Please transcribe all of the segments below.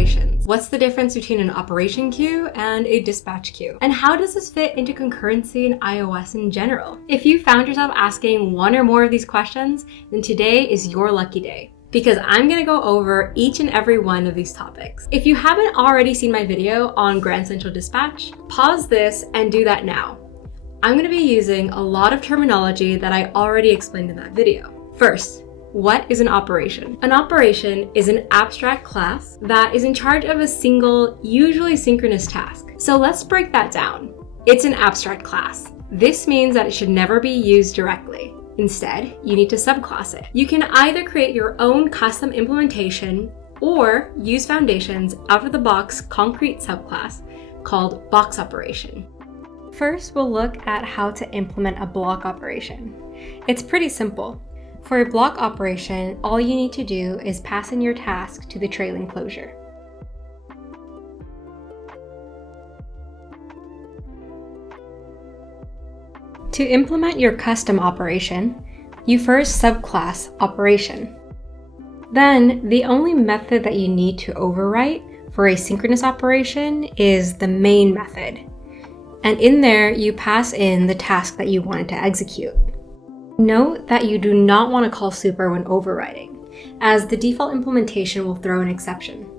operations. What's the difference between an operation queue and a dispatch queue? And how does this fit into concurrency and iOS in general? If you found yourself asking one or more of these questions, then today is your lucky day, because I'm gonna go over each and every one of these topics. If you haven't already seen my video on Grand Central Dispatch, pause this and do that now. I'm gonna be using a lot of terminology that I already explained in that video. First, what is an operation? An operation is an abstract class that is in charge of a single, usually synchronous task. So let's break that down. It's an abstract class. This means that it should never be used directly. Instead, you need to subclass it. You can either create your own custom implementation or use Foundation's out-of-the-box concrete subclass called box operation. First, we'll look at how to implement a block operation. It's pretty simple. For a block operation, all you need to do is pass in your task to the trailing closure. To implement your custom operation, you first subclass operation. Then, the only method that you need to overwrite for a synchronous operation is the main method. And in there, you pass in the task that you wanted to execute. Note that you do not want to call super when overriding, as the default implementation will throw an exception.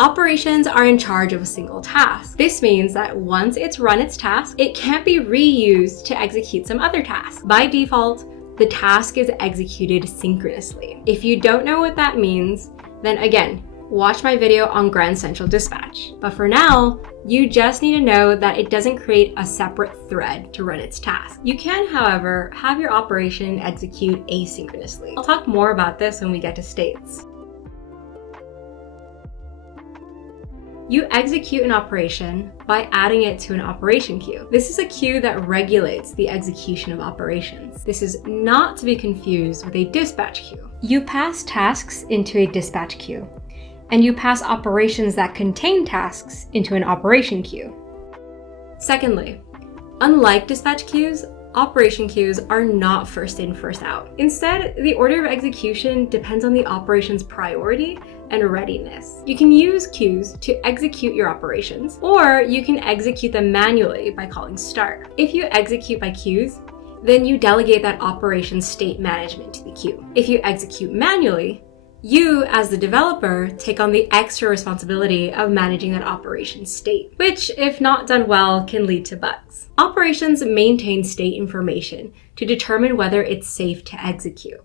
Operations are in charge of a single task. This means that once it's run its task, it can't be reused to execute some other task. By default, the task is executed synchronously. If you don't know what that means, then again, watch my video on Grand Central Dispatch. But for now, you just need to know that it doesn't create a separate thread to run its task. You can, however, have your operation execute asynchronously. I'll talk more about this when we get to states. You execute an operation by adding it to an operation queue. This is a queue that regulates the execution of operations. This is not to be confused with a dispatch queue. You pass tasks into a dispatch queue, and you pass operations that contain tasks into an operation queue. Secondly, unlike dispatch queues, operation queues are not first in, first out. Instead, the order of execution depends on the operation's priority and readiness. You can use queues to execute your operations, or you can execute them manually by calling start. If you execute by queues, then you delegate that operation's state management to the queue. If you execute manually, you, as the developer, take on the extra responsibility of managing that operation's state, which, if not done well, can lead to bugs. Operations maintain state information to determine whether it's safe to execute,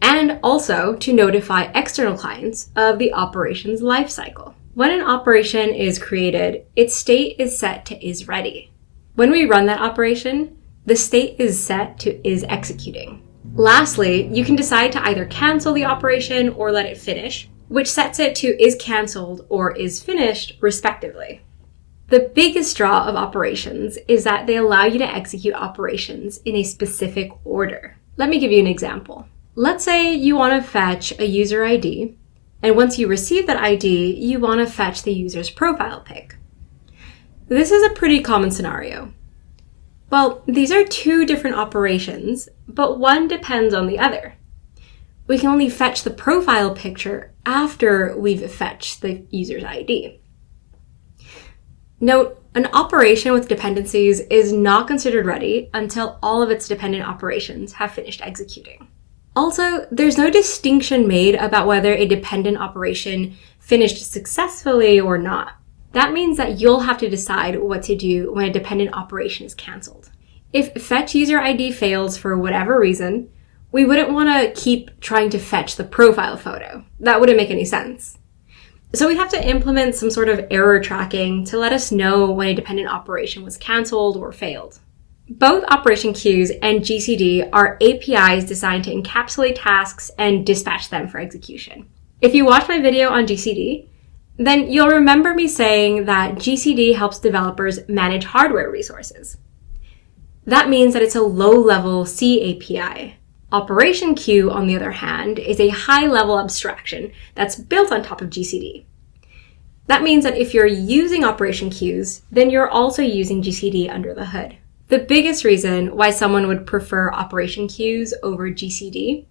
and also to notify external clients of the operation's lifecycle. When an operation is created, its state is set to is ready. When we run that operation, the state is set to is executing. Lastly, you can decide to either cancel the operation or let it finish, which sets it to is canceled or is finished, respectively. The biggest draw of operations is that they allow you to execute operations in a specific order. Let me give you an example. Let's say you want to fetch a user ID, and once you receive that ID, you want to fetch the user's profile pic. This is a pretty common scenario. Well, these are two different operations, but one depends on the other. We can only fetch the profile picture after we've fetched the user's ID. Note, an operation with dependencies is not considered ready until all of its dependent operations have finished executing. Also, there's no distinction made about whether a dependent operation finished successfully or not. That means that you'll have to decide what to do when a dependent operation is canceled. If fetch user ID fails for whatever reason, we wouldn't want to keep trying to fetch the profile photo. That wouldn't make any sense. So we have to implement some sort of error tracking to let us know when a dependent operation was canceled or failed. Both operation queues and GCD are APIs designed to encapsulate tasks and dispatch them for execution. If you watch my video on GCD, then you'll remember me saying that GCD helps developers manage hardware resources. That means that it's a low-level C API. Operation queue, on the other hand, is a high-level abstraction that's built on top of GCD. That means that if you're using operation queues, then you're also using GCD under the hood. The biggest reason why someone would prefer operation queues over GCD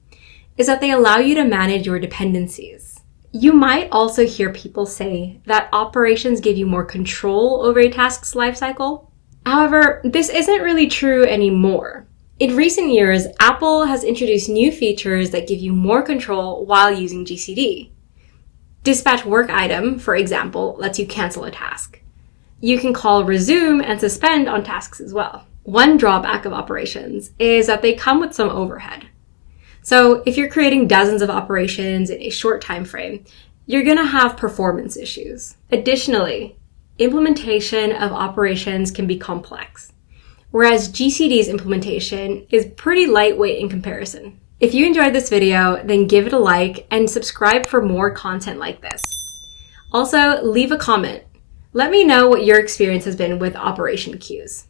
is that they allow you to manage your dependencies. You might also hear people say that operations give you more control over a task's lifecycle. However, this isn't really true anymore. In recent years, Apple has introduced new features that give you more control while using GCD. Dispatch work item, for example, lets you cancel a task. You can call resume and suspend on tasks as well. One drawback of operations is that they come with some overhead. So if you're creating dozens of operations in a short time frame, you're going to have performance issues. Additionally, implementation of operations can be complex, whereas GCD's implementation is pretty lightweight in comparison. If you enjoyed this video, then give it a like and subscribe for more content like this. Also, leave a comment. Let me know what your experience has been with operation queues.